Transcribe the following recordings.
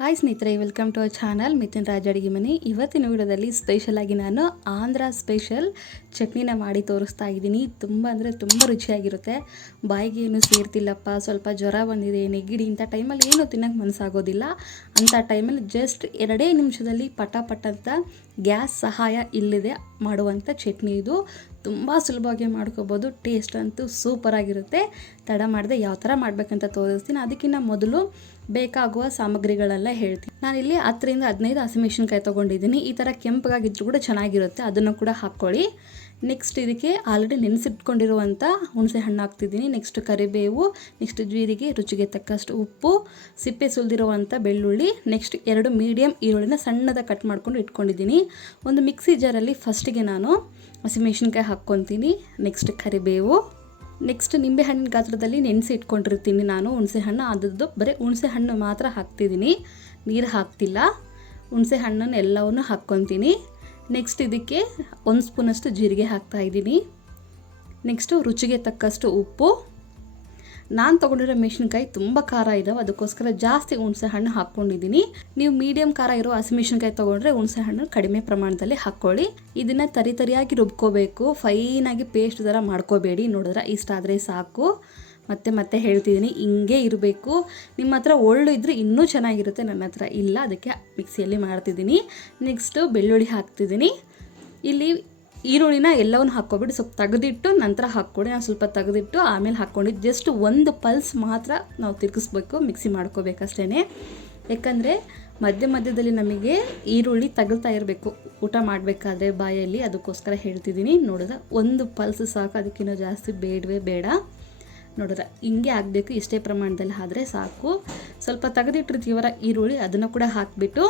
Hi ಸ್ನೇಹಿತರೆ, welcome to our channel Mithun Raj ಅಡುಗೆ ಮನೆ. ಇವತ್ತಿನ ವಿಡಿಯೋದಲ್ಲಿ ಸ್ಪೆಷಲಾಗಿ ನಾನು ಆಂಧ್ರ ಸ್ಪೆಷಲ್ ಚಟ್ನಿನ ಮಾಡಿ ತೋರಿಸ್ತಾ ಇದ್ದೀನಿ. ತುಂಬ ಅಂದರೆ ತುಂಬ ರುಚಿಯಾಗಿರುತ್ತೆ. ಬಾಯಿಗೆ ಏನು ಸೇರ್ತಿಲ್ಲಪ್ಪ, ಸ್ವಲ್ಪ ಜ್ವರ ಬಂದಿದೆ, ನೆಗಡಿ, ಇಂಥ ಟೈಮಲ್ಲಿ ಏನು ತಿನ್ನೋಕ್ಕೆ ಮನಸ್ಸಾಗೋದಿಲ್ಲ. ಅಂಥ ಟೈಮಲ್ಲಿ ಜಸ್ಟ್ 2 ನಿಮಿಷದಲ್ಲಿ ಪಟ ಅಂತ ಗ್ಯಾಸ್ ಸಹಾಯ ಇಲ್ಲದೆ ಮಾಡುವಂಥ ಚಟ್ನಿ ಇದು. ತುಂಬ ಸುಲಭವಾಗಿ ಮಾಡ್ಕೋಬೋದು. ಟೇಸ್ಟ್ ಅಂತೂ ಸೂಪರಾಗಿರುತ್ತೆ. ತಡ ಮಾಡದೆ ಯಾವ ಥರ ಮಾಡಬೇಕಂತ ತೋರಿಸ್ತೀನಿ. ಅದಕ್ಕಿಂತ ಮೊದಲು ಬೇಕಾಗುವ ಸಾಮಗ್ರಿಗಳೆಲ್ಲ ಹೇಳ್ತೀನಿ. ನಾನಿಲ್ಲಿ 10 ರಿಂದ 15 ಹಸಿಮೆಣಸಿನ್ಕಾಯಿ ತೊಗೊಂಡಿದ್ದೀನಿ. ಈ ಥರ ಕೆಂಪಗಾಗಿದ್ರೂ ಕೂಡ ಚೆನ್ನಾಗಿರುತ್ತೆ, ಅದನ್ನು ಕೂಡ ಹಾಕ್ಕೊಳ್ಳಿ. ನೆಕ್ಸ್ಟ್ ಇದಕ್ಕೆ ಆಲ್ರೆಡಿ ನೆನೆಸಿಟ್ಕೊಂಡಿರುವಂಥ ಹುಣಸೆ ಹಣ್ಣು ಹಾಕ್ತಿದ್ದೀನಿ. ನೆಕ್ಸ್ಟ್ ಕರಿಬೇವು, ನೆಕ್ಸ್ಟ್ ಜೀರಿಗೆ, ರುಚಿಗೆ ತಕ್ಕಷ್ಟು ಉಪ್ಪು, ಸಿಪ್ಪೆ ಸುಲಿದಿರುವಂಥ ಬೆಳ್ಳುಳ್ಳಿ, ನೆಕ್ಸ್ಟ್ 2 ಮೀಡಿಯಮ್ ಈರುಳ್ಳಿನ ಸಣ್ಣದಾಗಿ ಕಟ್ ಮಾಡ್ಕೊಂಡು ಇಟ್ಕೊಂಡಿದ್ದೀನಿ. ಒಂದು ಮಿಕ್ಸಿ ಜಾರಲ್ಲಿ ಫಸ್ಟಿಗೆ ನಾನು ಹಸಿಮೆಣಸಿನ್ಕಾಯಿ ಹಾಕ್ಕೊತೀನಿ. ನೆಕ್ಸ್ಟ್ ಕರಿಬೇವು, ನೆಕ್ಸ್ಟ್ ನಿಂಬೆಹಣ್ಣಿನ ಗಾತ್ರದಲ್ಲಿ ನೆನೆಸಿ ಇಟ್ಕೊಂಡಿರ್ತೀನಿ ನಾನು ಹುಣಸೆ ಹಣ್ಣು. ಅದರದ್ದು ಬರೀ ಹುಣಸೆ ಹಣ್ಣು ಮಾತ್ರ ಹಾಕ್ತಿದ್ದೀನಿ, ನೀರು ಹಾಕ್ತಿಲ್ಲ. ಹುಣಸೆ ಹಣ್ಣನ್ನು ಎಲ್ಲವನ್ನು ಹಾಕ್ಕೊತೀನಿ. ನೆಕ್ಸ್ಟ್ ಇದಕ್ಕೆ 1 ಸ್ಪೂನಷ್ಟು ಜೀರಿಗೆ ಹಾಕ್ತಾಯಿದ್ದೀನಿ. ನೆಕ್ಸ್ಟು ರುಚಿಗೆ ತಕ್ಕಷ್ಟು ಉಪ್ಪು. ನಾನು ತೊಗೊಂಡಿರೋ ಮೆಣಸಿನ್ಕಾಯಿ ತುಂಬ ಖಾರ ಇದ್ದಾವೆ, ಅದಕ್ಕೋಸ್ಕರ ಜಾಸ್ತಿ ಹುಣಸೆ ಹಣ್ಣು ಹಾಕ್ಕೊಂಡಿದ್ದೀನಿ. ನೀವು ಮೀಡಿಯಮ್ ಖಾರ ಇರೋ ಹಸಿಮೆಣಸಿನ್ಕಾಯಿ ತೊಗೊಂಡ್ರೆ ಹುಣಸೆ ಹಣ್ಣು ಕಡಿಮೆ ಪ್ರಮಾಣದಲ್ಲಿ ಹಾಕ್ಕೊಳ್ಳಿ. ಇದನ್ನು ತರಿಯಾಗಿ ರುಬ್ಕೋಬೇಕು, ಫೈನಾಗಿ ಪೇಸ್ಟ್ ಥರ ಮಾಡ್ಕೋಬೇಡಿ. ನೋಡಿದ್ರೆ ಇಷ್ಟ ಆದರೆ ಸಾಕು. ಮತ್ತೆ ಹೇಳ್ತಿದ್ದೀನಿ, ಹಿಂಗೆ ಇರಬೇಕು. ನಿಮ್ಮ ಹತ್ರ ಒಳ್ಳು ಇದ್ದರೆ ಇನ್ನೂ ಚೆನ್ನಾಗಿರುತ್ತೆ, ನನ್ನ ಹತ್ರ ಇಲ್ಲ, ಅದಕ್ಕೆ ಮಿಕ್ಸಿಯಲ್ಲಿ ಮಾಡ್ತಿದ್ದೀನಿ. ನೆಕ್ಸ್ಟು ಬೆಳ್ಳುಳ್ಳಿ ಹಾಕ್ತಿದ್ದೀನಿ. ಇಲ್ಲಿ ಈರುಳ್ಳಿನ ಎಲ್ಲವನ್ನು ಹಾಕ್ಕೊಬಿಟ್ಟು ಸ್ವಲ್ಪ ತೆಗೆದಿಟ್ಟು ನಂತರ ಹಾಕ್ಕೊಡಿ. ನಾನು ಸ್ವಲ್ಪ ತೆಗೆದಿಟ್ಟು ಆಮೇಲೆ ಹಾಕ್ಕೊಂಡಿದ್ದು. ಜಸ್ಟ್ 1 ಪಲ್ಸ್ ಮಾತ್ರ ನಾವು ತಿರುಗಿಸ್ಬೇಕು, ಮಿಕ್ಸಿ ಮಾಡ್ಕೋಬೇಕಷ್ಟೇ. ಯಾಕಂದರೆ ಮಧ್ಯದಲ್ಲಿ ನಮಗೆ ಈರುಳ್ಳಿ ತಗಲ್ತಾ ಇರಬೇಕು ಊಟ ಮಾಡಬೇಕಾದ್ರೆ ಬಾಯಲ್ಲಿ, ಅದಕ್ಕೋಸ್ಕರ ಹೇಳ್ತಿದ್ದೀನಿ. ನೋಡಿದ್ರೆ 1 ಪಲ್ಸ್ ಸಾಕು, ಅದಕ್ಕಿಂತ ಜಾಸ್ತಿ ಬೇಡ. ನೋಡಿದ್ರೆ ಹಿಂಗೆ ಆಗಬೇಕು, ಇಷ್ಟೇ ಪ್ರಮಾಣದಲ್ಲಿ ಆದರೆ ಸಾಕು. ಸ್ವಲ್ಪ ತೆಗೆದಿಟ್ಟಿರ್ತೀವರ ಈರುಳ್ಳಿ, ಅದನ್ನು ಕೂಡ ಹಾಕಿಬಿಟ್ಟು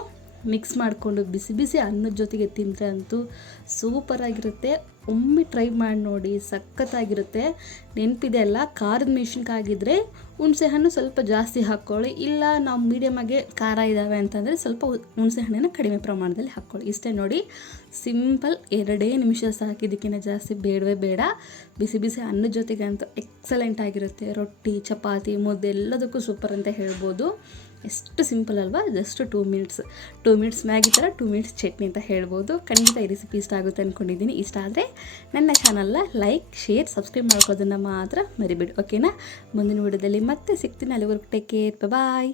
ಮಿಕ್ಸ್ ಮಾಡಿಕೊಂಡು ಬಿಸಿ ಅನ್ನದ ಜೊತೆಗೆ ತಿಂದರೆ ಅಂತೂ ಸೂಪರಾಗಿರುತ್ತೆ. ಒಮ್ಮೆ ಟ್ರೈ ಮಾಡಿ ನೋಡಿ, ಸಖತ್ತಾಗಿರುತ್ತೆ. ನೆನಪಿದೆ ಅಲ್ಲ, ಖಾರದ ಮೆಣಸಿನ್ಕಾಯಿ ಆಗಿದ್ದರೆ ಹುಣಸೆ ಹಣ್ಣು ಸ್ವಲ್ಪ ಜಾಸ್ತಿ ಹಾಕ್ಕೊಳ್ಳಿ. ಇಲ್ಲ ನಾವು ಮೀಡಿಯಮಾಗೆ ಖಾರ ಇದ್ದಾವೆ ಅಂತಂದರೆ ಸ್ವಲ್ಪ ಹುಣಸೆ ಹಣ್ಣನ್ನು ಕಡಿಮೆ ಪ್ರಮಾಣದಲ್ಲಿ ಹಾಕ್ಕೊಳ್ಳಿ. ಇಷ್ಟೇ ನೋಡಿ, ಸಿಂಪಲ್ 2 ನಿಮಿಷ ಸಾಕಿದ್ದಕ್ಕಿಂತ ಜಾಸ್ತಿ ಬೇಡ. ಬಿಸಿ ಅನ್ನದ ಜೊತೆಗೆ ಅಂತೂ ಎಕ್ಸಲೆಂಟ್ ಆಗಿರುತ್ತೆ. ರೊಟ್ಟಿ, ಚಪಾತಿ, ಮುದ್ದೆ ಎಲ್ಲದಕ್ಕೂ ಸೂಪರ್ ಅಂತ ಹೇಳ್ಬೋದು. ಎಷ್ಟು ಸಿಂಪಲ್ ಅಲ್ವಾ, ಜಸ್ಟ್ 2 ಮಿನಿಟ್ಸ್ ಮ್ಯಾಗಿ ಥರ 2 ಮಿನಿಟ್ಸ್ ಚಟ್ನಿ ಅಂತ ಹೇಳ್ಬೋದು. ಖಂಡಿತ ಈ ರೆಸಿಪಿ ಇಷ್ಟ ಆಗುತ್ತೆ ಅಂದ್ಕೊಂಡಿದ್ದೀನಿ. ಇಷ್ಟ ಆದರೆ ನನ್ನ ಚಾನಲ್ನ ಲೈಕ್, ಶೇರ್, ಸಬ್ಸ್ಕ್ರೈಬ್ ಮಾಡ್ಕೋದನ್ನು ಮಾತ್ರ ಮರಿಬೇಡಿ, ಓಕೆನಾ? ಮುಂದಿನ ವಿಡಿಯೋದಲ್ಲಿ ಮತ್ತೆ ಸಿಗ್ತೀನಿ. ಅಲ್ಲಿವರೆಗೂ ಟೇಕ್ ಕೇರ್, ಬಾಯ್.